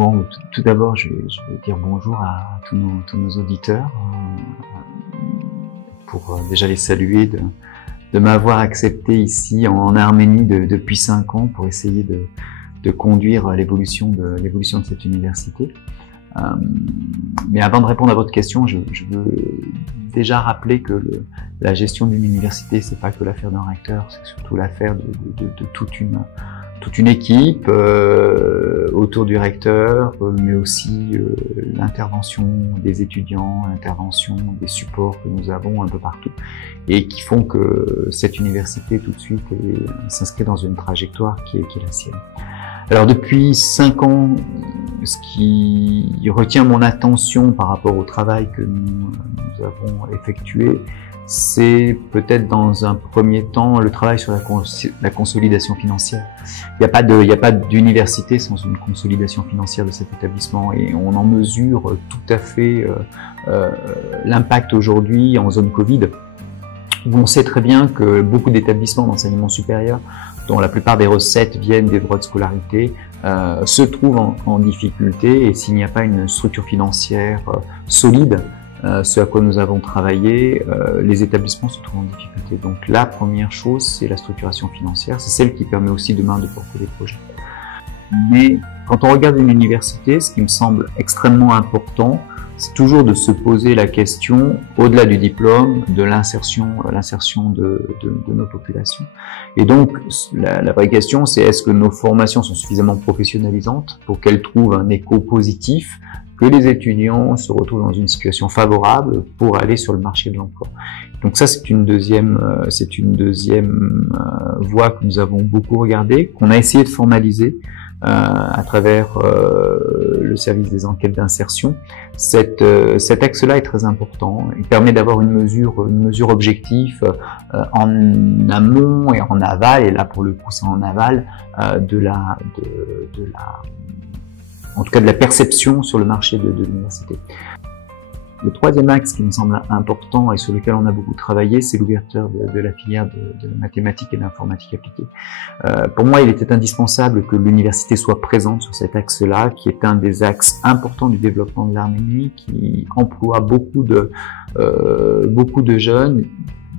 Bon, tout d'abord, je vais dire bonjour à tous nos auditeurs pour déjà les saluer de m'avoir accepté ici en Arménie depuis 5 ans pour essayer de conduire l'évolution de cette université. Mais avant de répondre à votre question, je veux déjà rappeler que la gestion d'une université, c'est pas que l'affaire d'un recteur, c'est surtout l'affaire de toute une équipe autour du recteur, mais aussi l'intervention des étudiants, l'intervention des supports que nous avons un peu partout et qui font que cette université tout de suite s'inscrit dans une trajectoire qui est la sienne. Alors depuis 5 ans, ce qui retient mon attention par rapport au travail que nous avons effectué, c'est peut-être dans un premier temps le travail sur la consolidation financière. Il n'y a pas d'université sans une consolidation financière de cet établissement et on en mesure tout à fait l'impact aujourd'hui en zone Covid. On sait très bien que beaucoup d'établissements d'enseignement supérieur, dont la plupart des recettes viennent des droits de scolarité, se trouvent en difficulté et s'il n'y a pas une structure financière solide, ce à quoi nous avons travaillé, les établissements se trouvent en difficulté. Donc la première chose, c'est la structuration financière, c'est celle qui permet aussi demain de porter des projets. Mais quand on regarde une université, ce qui me semble extrêmement important, c'est toujours de se poser la question, au-delà du diplôme, de l'insertion de nos populations. Et donc, la vraie question, c'est est-ce que nos formations sont suffisamment professionnalisantes pour qu'elles trouvent un écho positif, que les étudiants se retrouvent dans une situation favorable pour aller sur le marché de l'emploi. Donc ça, c'est une deuxième voie que nous avons beaucoup regardée, qu'on a essayé de formaliser à travers le service des enquêtes d'insertion. Cet axe-là est très important. Il permet d'avoir une mesure objective en amont et en aval, et là pour le coup c'est en aval, en tout cas de la perception sur le marché de l'université. Le troisième axe qui me semble important et sur lequel on a beaucoup travaillé, c'est l'ouverture de la filière de mathématiques et d'informatique appliquée. Pour moi, il était indispensable que l'université soit présente sur cet axe-là, qui est un des axes importants du développement de l'Arménie, qui emploie beaucoup de jeunes,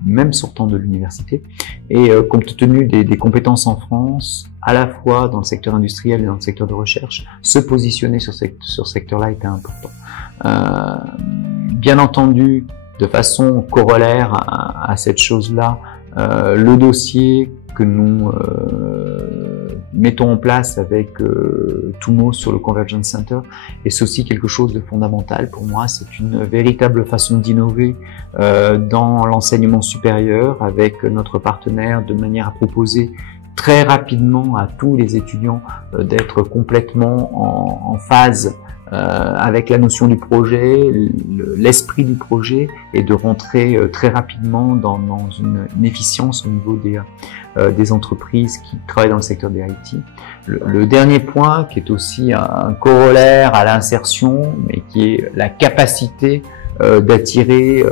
même sortant de l'université. Et compte tenu des compétences en France, à la fois dans le secteur industriel et dans le secteur de recherche, se positionner sur ce secteur-là était important. Bien entendu, de façon corollaire à cette chose-là, le dossier que nous mettons en place avec Toumo sur le Convergence Center est aussi quelque chose de fondamental pour moi. C'est une véritable façon d'innover dans l'enseignement supérieur avec notre partenaire de manière à proposer très rapidement à tous les étudiants d'être complètement en phase avec la notion du projet, l'esprit du projet, et de rentrer très rapidement dans une efficience au niveau des entreprises qui travaillent dans le secteur des IT. Le dernier point, qui est aussi un corollaire à l'insertion, mais qui est la capacité d'attirer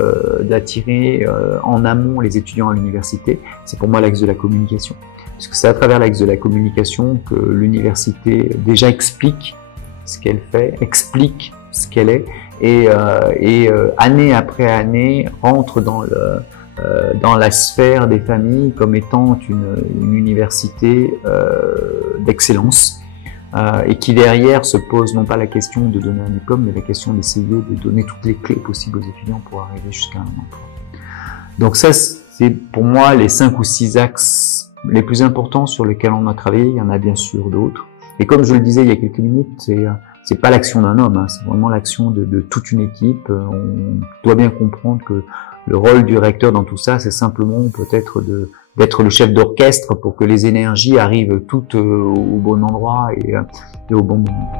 en amont les étudiants à l'université, c'est pour moi l'axe de la communication. Parce que c'est à travers l'axe de la communication que l'université déjà explique ce qu'elle fait, explique ce qu'elle est, et année après année rentre dans la sphère des familles comme étant une université d'excellence, et qui derrière se pose non pas la question de donner un diplôme, mais la question d'essayer de donner toutes les clés possibles aux étudiants pour arriver jusqu'à un emploi. Donc ça, c'est pour moi les 5 ou 6 axes les plus importants sur lesquels on a travaillé. Il y en a bien sûr d'autres. Et comme je le disais il y a quelques minutes, c'est pas l'action d'un homme, hein, c'est vraiment l'action de toute une équipe. On doit bien comprendre que le rôle du recteur dans tout ça, c'est simplement peut-être d'être le chef d'orchestre pour que les énergies arrivent toutes au bon endroit et au bon moment.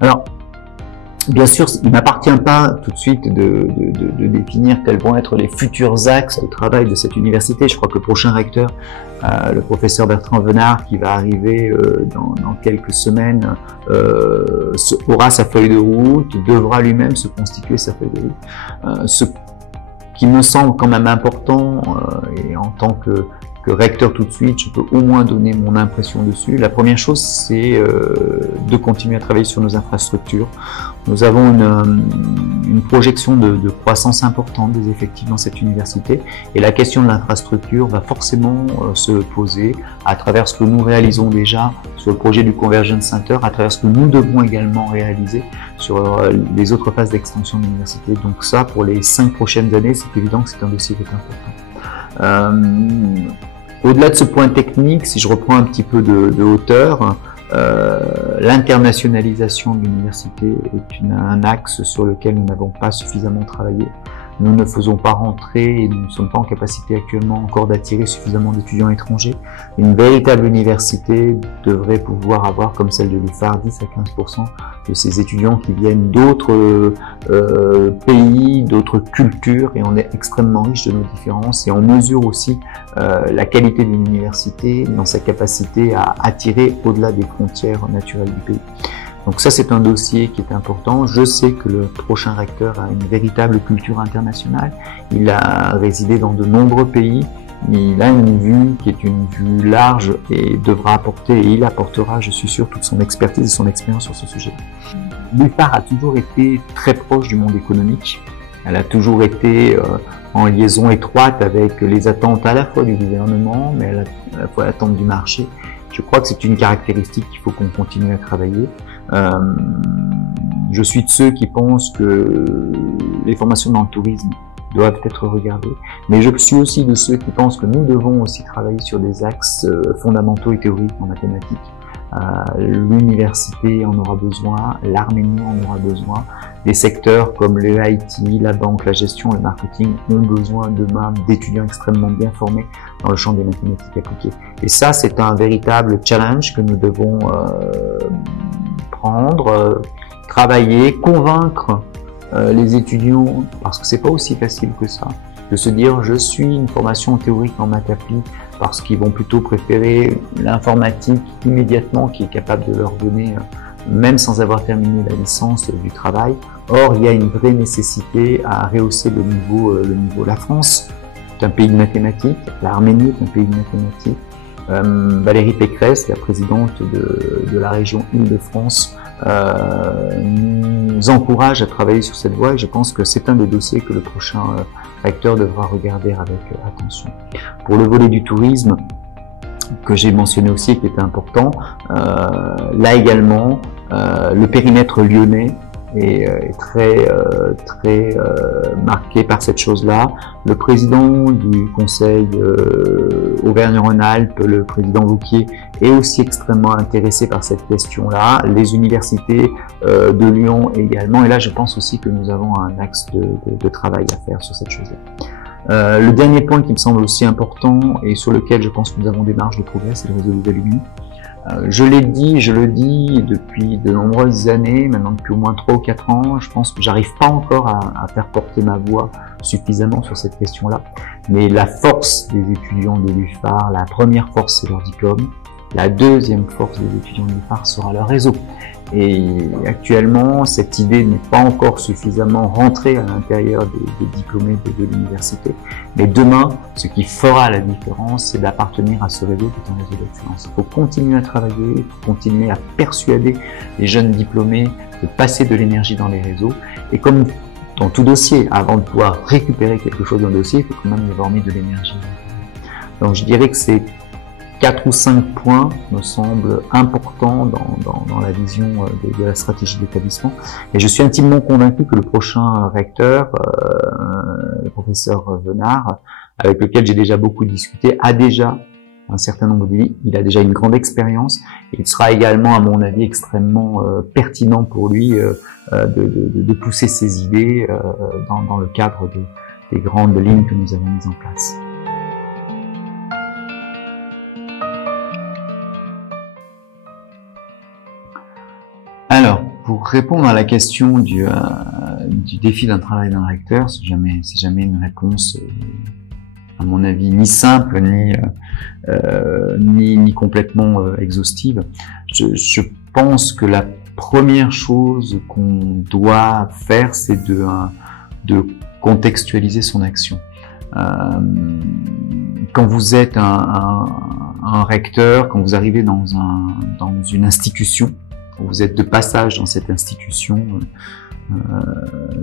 Alors, bien sûr, il ne m'appartient pas tout de suite de définir quels vont être les futurs axes de travail de cette université. Je crois que le prochain recteur, le professeur Bertrand Venard, qui va arriver dans quelques semaines, aura sa feuille de route, devra lui-même se constituer sa feuille de route. Ce qui me semble quand même important, et en tant que que recteur tout de suite, je peux au moins donner mon impression dessus. La première chose, c'est de continuer à travailler sur nos infrastructures. Nous avons une projection de croissance importante des effectifs dans cette université, et la question de l'infrastructure va forcément se poser à travers ce que nous réalisons déjà sur le projet du Convergence Center, à travers ce que nous devons également réaliser sur les autres phases d'extension de l'université. Donc ça, pour les 5 prochaines années, c'est évident que c'est un dossier qui est important. Au-delà de ce point technique, si je reprends un petit peu de hauteur, l'internationalisation de l'université est un axe sur lequel nous n'avons pas suffisamment travaillé. Nous ne faisons pas rentrer et nous ne sommes pas en capacité actuellement encore d'attirer suffisamment d'étudiants étrangers. Une véritable université devrait pouvoir avoir, comme celle de l'UFAR, 10 à 15% de ces étudiants qui viennent d'autres pays, d'autres cultures, et on est extrêmement riche de nos différences, et on mesure aussi la qualité d'une université dans sa capacité à attirer au-delà des frontières naturelles du pays. Donc ça, c'est un dossier qui est important. Je sais que le prochain recteur a une véritable culture internationale. Il a résidé dans de nombreux pays. Il a une vue qui est une vue large et devra apporter, et il apportera, je suis sûr, toute son expertise et son expérience sur ce sujet. L'UFAR a toujours été très proche du monde économique. Elle a toujours été en liaison étroite avec les attentes à la fois du gouvernement, mais à la fois l'attente du marché. Je crois que c'est une caractéristique qu'il faut qu'on continue à travailler. Je suis de ceux qui pensent que les formations dans le tourisme doivent être regardées, mais je suis aussi de ceux qui pensent que nous devons aussi travailler sur des axes fondamentaux et théoriques en mathématiques. L'université en aura besoin, l'Arménie en aura besoin, des secteurs comme le IT, la banque, la gestion, le marketing ont besoin demain d'étudiants extrêmement bien formés dans le champ des mathématiques appliquées. Et ça, c'est un véritable challenge que nous devons prendre, travailler, convaincre les étudiants, parce que c'est pas aussi facile que ça, de se dire je suis une formation théorique en maths appliquée, parce qu'ils vont plutôt préférer l'informatique immédiatement, qui est capable de leur donner, même sans avoir terminé la licence, du travail. Or, il y a une vraie nécessité à rehausser le niveau. La France est un pays de mathématiques, l'Arménie est un pays de mathématiques. Valérie Pécresse, la présidente de la région Île-de-France, nous encourage à travailler sur cette voie, et je pense que c'est un des dossiers que le prochain recteur devra regarder avec attention. Pour le volet du tourisme, que j'ai mentionné aussi, qui était important, là également, le périmètre lyonnais est très marqué par cette chose-là. Le président du conseil Auvergne-Rhône-Alpes, le président Wauquiez, est aussi extrêmement intéressé par cette question-là. Les universités de Lyon également. Et là, je pense aussi que nous avons un axe de travail à faire sur cette chose-là. Le dernier point qui me semble aussi important et sur lequel je pense que nous avons des marges de progrès, c'est le réseau des alumni. Je l'ai dit, je le dis depuis de nombreuses années, maintenant depuis au moins 3 ou 4 ans, je pense que j'arrive pas encore à faire porter ma voix suffisamment sur cette question-là. Mais la force des étudiants de l'UFAR, la première force, c'est leur diplôme. La deuxième force des étudiants de l'UFAR sera leur réseau. Et actuellement, cette idée n'est pas encore suffisamment rentrée à l'intérieur des diplômés de l'université. Mais demain, ce qui fera la différence, c'est d'appartenir à ce réseau qui est un réseau d'excellence. Il faut continuer à travailler, il faut continuer à persuader les jeunes diplômés de passer de l'énergie dans les réseaux. Et comme dans tout dossier, avant de pouvoir récupérer quelque chose d'un dossier, il faut quand même y avoir mis de l'énergie. Donc je dirais que c'est 4 ou 5 points me semblent importants dans la vision de la stratégie d'établissement. Et je suis intimement convaincu que le prochain recteur, le professeur Venard, avec lequel j'ai déjà beaucoup discuté, a déjà un certain nombre d'idées, il a déjà une grande expérience, et il sera également, à mon avis, extrêmement pertinent pour lui de pousser ses idées dans le cadre des grandes lignes que nous avons mises en place. Alors, pour répondre à la question du défi d'un travail d'un recteur, c'est jamais une réponse, à mon avis, ni simple, ni complètement exhaustive. Je pense que la première chose qu'on doit faire, c'est de contextualiser son action. quand vous êtes un recteur, quand vous arrivez dans une institution, vous êtes de passage dans cette institution,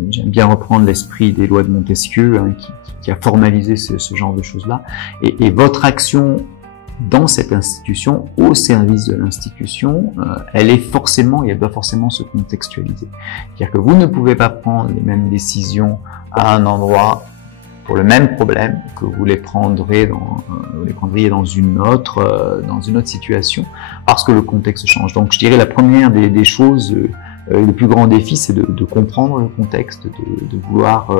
j'aime bien reprendre l'esprit des lois de Montesquieu, hein, qui a formalisé ce genre de choses-là, et votre action dans cette institution, au service de l'institution, elle doit forcément se contextualiser. C'est-à-dire que vous ne pouvez pas prendre les mêmes décisions à un endroit pour le même problème que vous les prendriez dans une autre situation, parce que le contexte change. Donc je dirais la première des choses, le plus grand défi, c'est de comprendre le contexte, de vouloir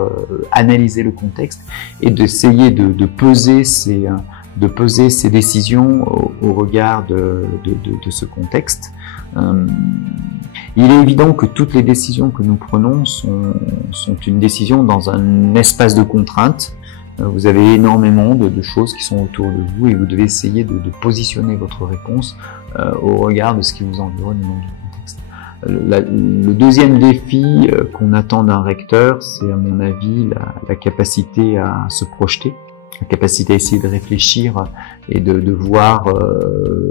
analyser le contexte et d'essayer de peser ces décisions au regard de ce contexte. Il est évident que toutes les décisions que nous prenons sont une décision dans un espace de contraintes. Vous avez énormément de choses qui sont autour de vous et vous devez essayer de positionner votre réponse au regard de ce qui vous environne dans le contexte. Le deuxième défi qu'on attend d'un recteur, c'est à mon avis la capacité à se projeter, la capacité à essayer de réfléchir et de voir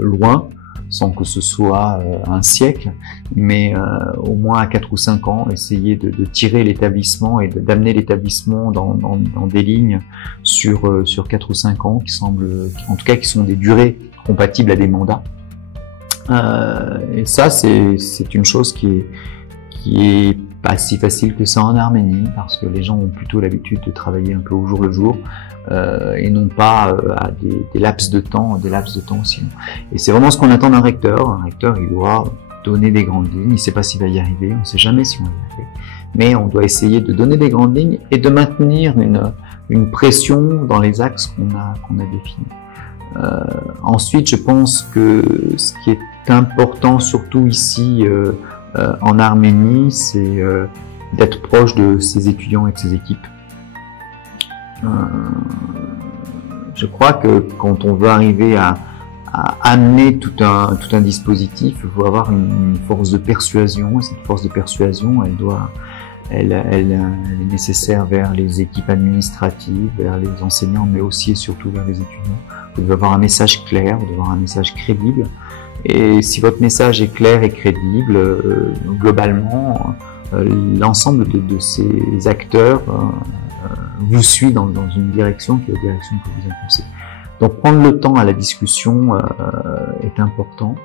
loin, sans que ce soit un siècle, mais au moins à 4 ou 5 ans, essayer de tirer l'établissement et d'amener l'établissement dans des lignes sur 4 ou 5 ans qui semblent, en tout cas qui sont des durées compatibles à des mandats. Et ça, c'est une chose qui est pas si facile que ça en Arménie, parce que les gens ont plutôt l'habitude de travailler un peu au jour le jour, et non pas à des laps de temps aussi longs. Et c'est vraiment ce qu'on attend d'un recteur. Un recteur, il doit donner des grandes lignes. Il ne sait pas s'il va y arriver, on ne sait jamais si on va y arriver. Mais on doit essayer de donner des grandes lignes et de maintenir une pression dans les axes qu'on a définis. Ensuite, je pense que ce qui est important, surtout ici en Arménie, c'est d'être proche de ses étudiants et de ses équipes. Je crois que quand on veut arriver à amener tout un dispositif, il faut avoir une force de persuasion, et cette force de persuasion, elle est nécessaire vers les équipes administratives, vers les enseignants, mais aussi et surtout vers les étudiants. Vous devez avoir un message clair, vous devez avoir un message crédible, et si votre message est clair et crédible, globalement, l'ensemble de ces acteurs vous suit dans une direction qui est la direction que vous impulsez. Donc prendre le temps à la discussion est important.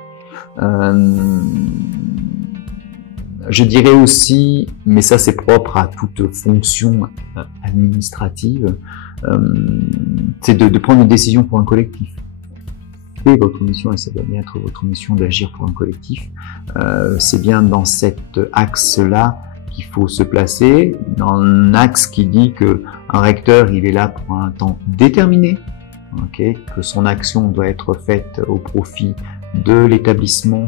Je dirais aussi, mais ça c'est propre à toute fonction administrative, c'est de prendre une décision pour un collectif. Et votre mission, et ça doit bien être votre mission d'agir pour un collectif, c'est bien dans cet axe-là qu'il faut se placer, dans un axe qui dit que un recteur, il est là pour un temps déterminé, okay, que son action doit être faite au profit de l'établissement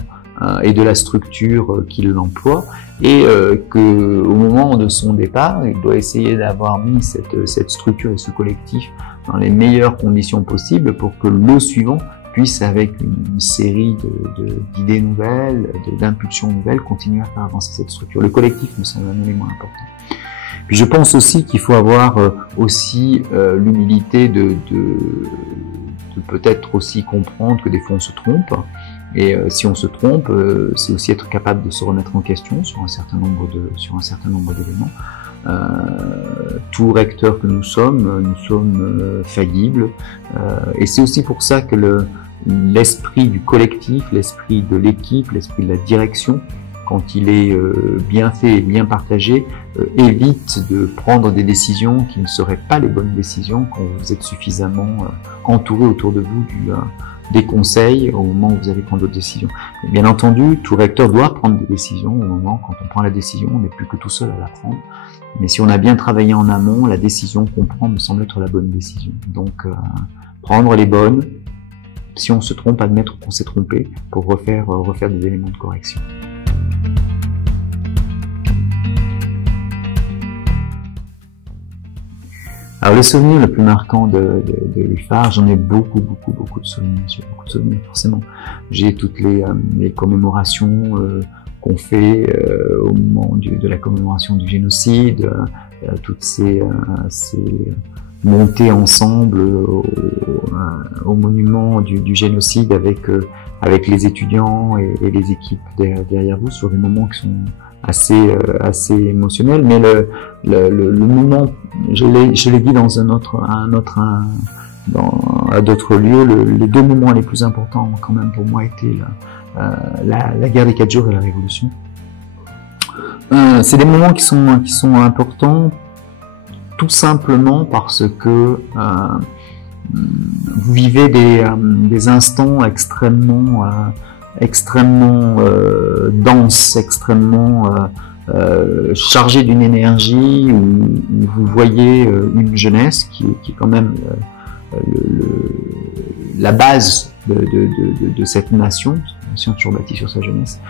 et de la structure qui l'emploie, et que au moment de son départ, il doit essayer d'avoir mis cette structure et ce collectif dans les meilleures conditions possibles pour que le suivant puisse, avec une série d'idées nouvelles, d'impulsions nouvelles, continuer à faire avancer cette structure. Le collectif me semble un élément important. Puis je pense aussi qu'il faut avoir aussi l'humilité de peut-être aussi comprendre que des fois on se trompe. Et si on se trompe, c'est aussi être capable de se remettre en question sur un certain nombre d'éléments. Tout recteur que nous sommes faillibles. Et c'est aussi pour ça que l'esprit du collectif, l'esprit de l'équipe, l'esprit de la direction, quand il est bien fait et bien partagé, évite de prendre des décisions qui ne seraient pas les bonnes décisions quand vous êtes suffisamment entouré autour de vous des conseils au moment où vous allez prendre votre décision. Et bien entendu, tout recteur doit prendre des décisions au moment quand on prend la décision, on n'est plus que tout seul à la prendre. Mais si on a bien travaillé en amont, la décision qu'on prend me semble être la bonne décision. Donc, prendre les bonnes, si on se trompe, admettre qu'on s'est trompé pour refaire des éléments de correction. Alors le souvenir le plus marquant de l'UFAR, j'en ai beaucoup de souvenirs. J'ai beaucoup de souvenirs, forcément. J'ai toutes les commémorations qu'on fait au moment de la commémoration du génocide, toutes ces monter ensemble au monument du génocide avec les étudiants et les équipes derrière vous, sur des moments qui sont assez émotionnels. Mais le moment, je l'ai dit dans à d'autres lieux, les deux moments les plus importants quand même pour moi étaient la guerre des 4 jours et la Révolution. C'est des moments qui sont importants tout simplement parce que vous vivez des instants extrêmement denses, extrêmement chargés d'une énergie, où vous voyez une jeunesse qui est quand même la base de cette nation. Nation toujours bâtie sur sa jeunesse,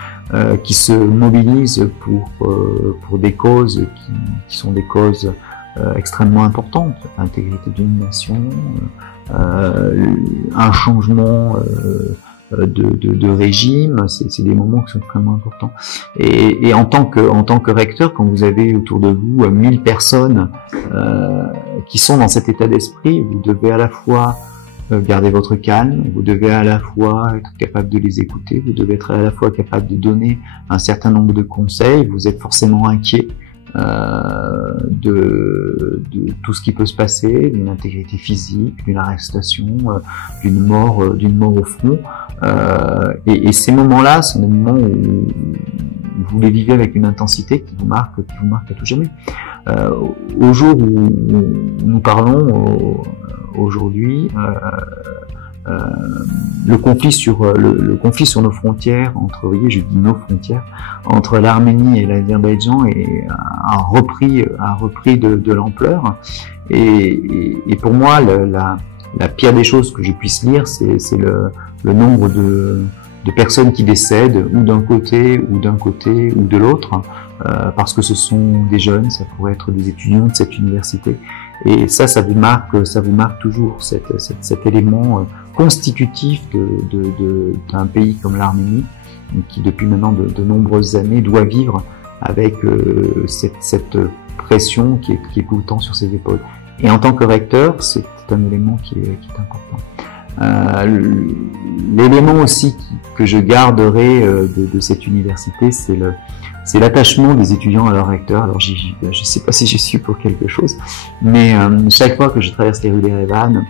qui se mobilise pour des causes qui sont des causes extrêmement importantes: l'intégrité d'une nation, un changement de régime. C'est des moments qui sont extrêmement importants. Et en tant que recteur, quand vous avez autour de vous 1000 personnes qui sont dans cet état d'esprit, vous devez à la fois garder votre calme, vous devez à la fois être capable de les écouter, vous devez être à la fois capable de donner un certain nombre de conseils. Vous êtes forcément inquiet de tout ce qui peut se passer, d'une intégrité physique, d'une arrestation, d'une mort au front. Et ces moments-là sont des moments où vous les vivez avec une intensité qui vous marque à tout jamais. Au jour où nous parlons, aujourd'hui, le conflit sur nos frontières, vous voyez, je dis nos frontières, entre l'Arménie et l'Azerbaïdjan a repris de l'ampleur. Et pour moi, la pire des choses que je puisse lire, c'est le nombre de personnes qui décèdent, ou d'un côté ou de l'autre, parce que ce sont des jeunes, ça pourrait être des étudiants de cette université. Et ça vous marque toujours cet élément constitutif d'un pays comme l'Arménie, qui depuis maintenant de nombreuses années doit vivre avec cette pression qui est tout le temps sur ses épaules. Et en tant que recteur, c'est un élément qui est important. L'élément aussi que je garderai de cette université, c'est l'attachement des étudiants à leur recteur. Alors je sais pas si j'y suis pour quelque chose, mais chaque fois que je traverse les rues d'Erevan,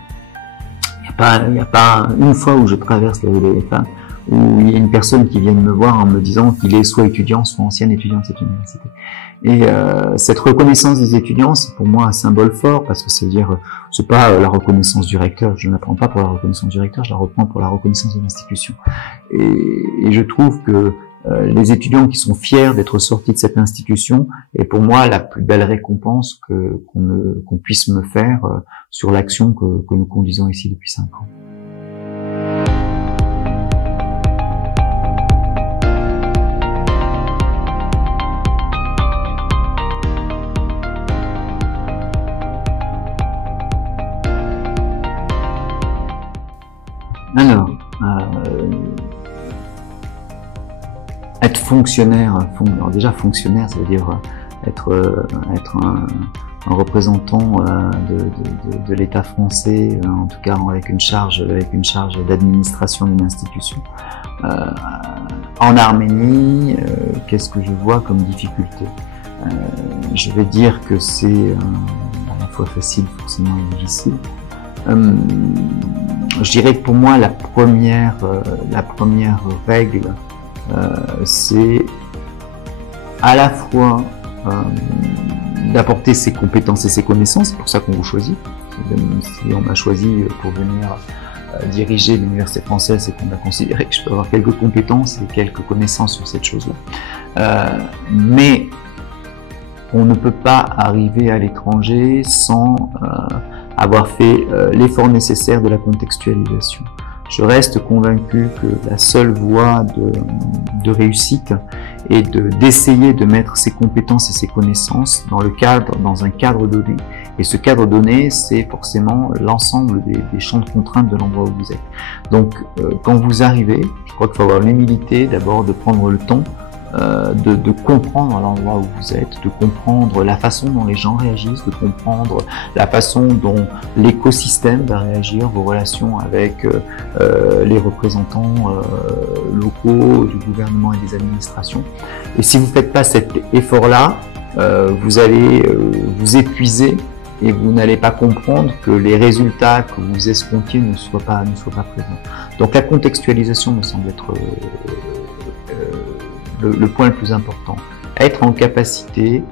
il n'y a pas une fois où je traverse les rues d'Erevan où il y a une personne qui vient me voir en me disant qu'il est soit étudiant, soit ancien étudiant de cette université. Et cette reconnaissance des étudiants, c'est pour moi un symbole fort, parce que c'est pas la reconnaissance du recteur. Je ne la prends pas pour la reconnaissance du recteur, je la reprends pour la reconnaissance de l'institution. Et je trouve que les étudiants qui sont fiers d'être sortis de cette institution est pour moi la plus belle récompense qu'on puisse me faire sur l'action que nous conduisons ici depuis 5 ans. Alors, être fonctionnaire, alors déjà fonctionnaire, ça veut dire être un représentant de l'État français, en tout cas avec une charge d'administration d'une institution. En Arménie, qu'est-ce que je vois comme difficulté? Je vais dire que c'est à la fois facile, forcément, et difficile. Je dirais que pour moi, la première règle, c'est à la fois d'apporter ses compétences et ses connaissances. C'est pour ça qu'on vous choisit. Si on m'a choisi pour venir diriger l'université française, c'est qu'on a considéré que je peux avoir quelques compétences et quelques connaissances sur cette chose-là. Mais on ne peut pas arriver à l'étranger sans avoir fait l'effort nécessaire de la contextualisation. Je reste convaincu que la seule voie de réussite est d'essayer de mettre ses compétences et ses connaissances dans un cadre donné. Et ce cadre donné, c'est forcément l'ensemble des champs de contraintes de l'endroit où vous êtes. Donc, quand vous arrivez, je crois qu'il faut avoir l'humilité d'abord de prendre le temps de comprendre l'endroit où vous êtes, de comprendre la façon dont les gens réagissent, de comprendre la façon dont l'écosystème va réagir, vos relations avec les représentants locaux, du gouvernement et des administrations. Et si vous ne faites pas cet effort-là, vous allez vous épuiser et vous n'allez pas comprendre que les résultats que vous escomptiez ne soient pas présents. Donc la contextualisation me semble être le point le plus important. Être en capacité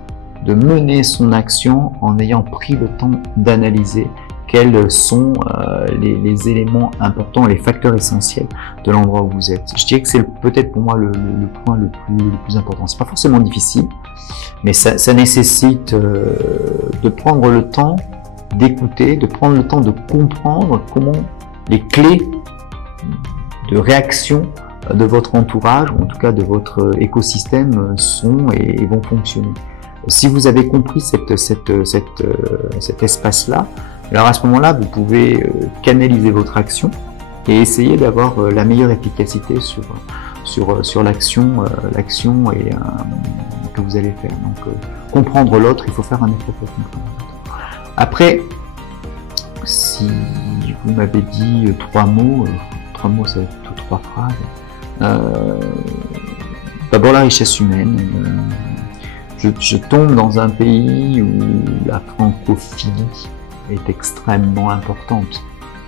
de mener son action en ayant pris le temps d'analyser quels sont les éléments importants, les facteurs essentiels de l'endroit où vous êtes. Je dirais que c'est peut-être pour moi le point le plus important. C'est pas forcément difficile, mais ça nécessite de prendre le temps d'écouter, de prendre le temps de comprendre comment les clés de réaction de votre entourage, ou en tout cas de votre écosystème, sont et vont fonctionner. Si vous avez compris cet espace-là, alors à ce moment-là, vous pouvez canaliser votre action et essayer d'avoir la meilleure efficacité sur l'action que vous allez faire. Donc, comprendre l'autre, il faut faire un effort pour comprendre l'autre. Après, si vous m'avez dit trois mots, ça va être plutôt 3 phrases. D'abord la richesse humaine. Je tombe dans un pays où la francophilie est extrêmement importante.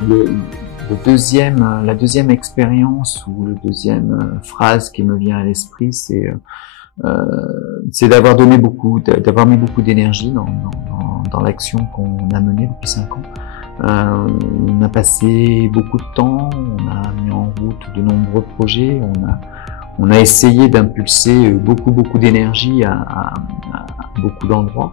La deuxième expérience ou la deuxième phrase qui me vient à l'esprit, c'est d'avoir mis beaucoup d'énergie dans l'action qu'on a menée depuis 5 ans. On a passé beaucoup de temps, on a mis en route de nombreux projets, on a essayé d'impulser beaucoup d'énergie à beaucoup d'endroits.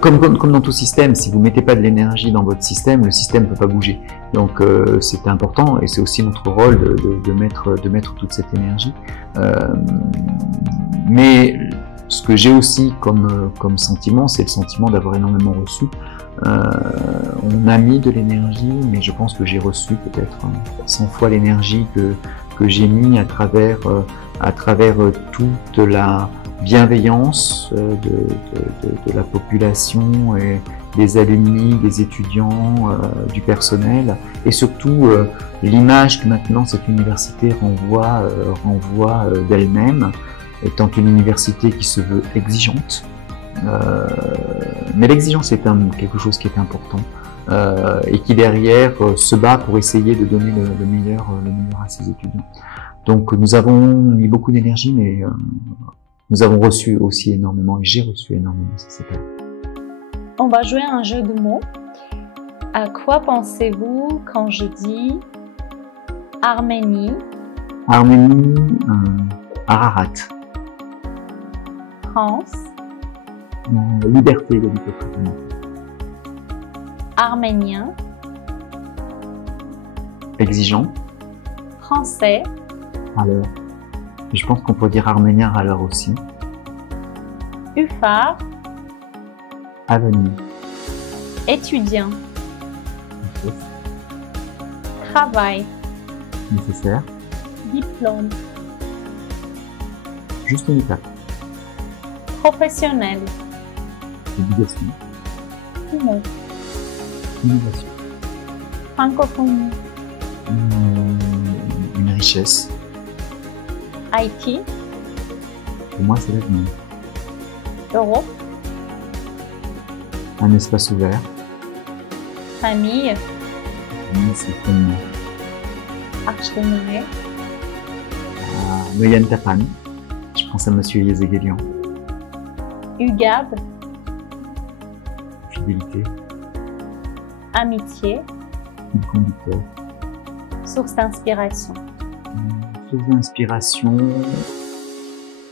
Comme dans tout système, si vous mettez pas de l'énergie dans votre système, le système ne peut pas bouger. Donc c'est important et c'est aussi notre rôle de mettre toute cette énergie. Mais ce que j'ai aussi comme sentiment, c'est le sentiment d'avoir énormément reçu. On a mis de l'énergie, mais je pense que j'ai reçu peut-être 100 fois l'énergie que j'ai mis à travers toute la bienveillance de la population et des alumni, des étudiants, du personnel, et surtout l'image que maintenant cette université renvoie d'elle-même, étant une université qui se veut exigeante. Mais l'exigence est quelque chose qui est important et qui derrière se bat pour essayer de donner le meilleur à ses étudiants. Donc nous avons mis beaucoup d'énergie, mais nous avons reçu aussi énormément, et j'ai reçu énormément, ça c'est clair. On va jouer un jeu de mots. À quoi pensez-vous quand je dis Arménie? Arménie, Ararat. France. Liberté, égalité. Arménien. Exigeant. Français. Alors, je pense qu'on peut dire arménien alors aussi. UFAR. Avenir. Étudiant. Travail. Nécessaire. Diplôme. Juste une étape. Professionnel. Obligation. Humour. Innovation. Francophonie. Une richesse. Haïti. Pour moi, c'est l'avenir. Europe. Un espace ouvert. Famille. C'est fondement. Archdemeray. Noyan Tapan. Je pense à Monsieur Yezegelian. UGAB. Fidélité. Amitié. Fil conducteur. Source d'inspiration. Source d'inspiration,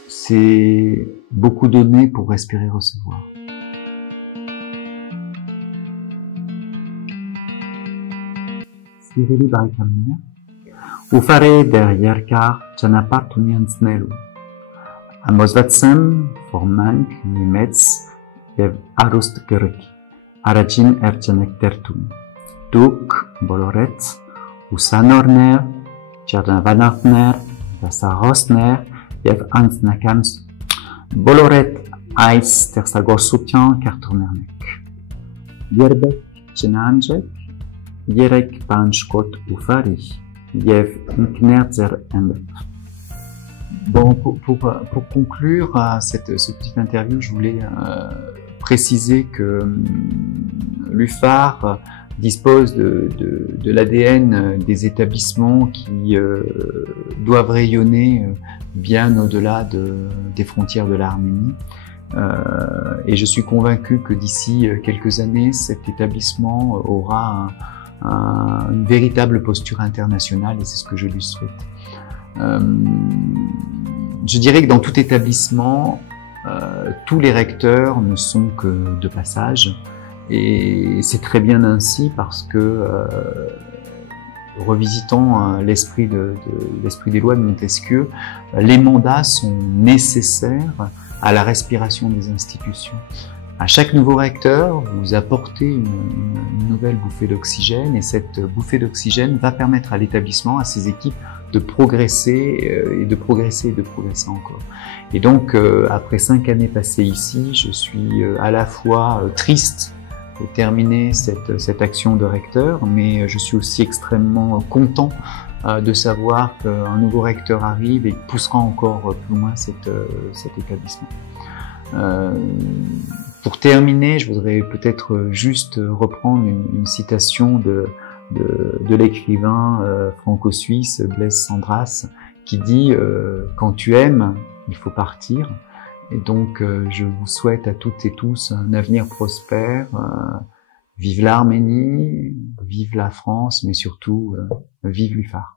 c'est beaucoup donner pour respirer, recevoir. Sireli Barikamina. Ufare der Yerkar Chanapatunian Snelu. Amosvatsem formank Nimetz Ev Arust Gerki. Arachin Erchanek Tertum. Duk Boloret. Usanorner. Czarnavanartner, Dasarosner Jev ans nakams boloret ais tersagosutian kartonernek. Yerbek chenanjek, yerek panchkot ufari, Jev nknerzer endep. Bon, pour conclure ce petite interview, je voulais préciser que l'UFAR dispose de l'ADN des établissements qui doivent rayonner bien au-delà des frontières de l'Arménie. Et je suis convaincu que d'ici quelques années, cet établissement aura une véritable posture internationale, et c'est ce que je lui souhaite. Je dirais que dans tout établissement, tous les recteurs ne sont que de passage, et c'est très bien ainsi parce que, revisitant l'esprit des lois de Montesquieu, les mandats sont nécessaires à la respiration des institutions. À chaque nouveau recteur, vous apportez une nouvelle bouffée d'oxygène, et cette bouffée d'oxygène va permettre à l'établissement, à ses équipes, de progresser et de progresser et de progresser encore. Et donc, après 5 années passées ici, je suis à la fois triste de terminer cette action de recteur, mais je suis aussi extrêmement content de savoir qu'un nouveau recteur arrive et poussera encore plus loin cet établissement. Pour terminer, je voudrais peut-être juste reprendre une citation de l'écrivain franco-suisse Blaise Cendrasse, qui dit quand tu aimes, il faut partir. Et donc je vous souhaite à toutes et tous un avenir prospère. Vive l'Arménie, vive la France, mais surtout vive l'UFAR.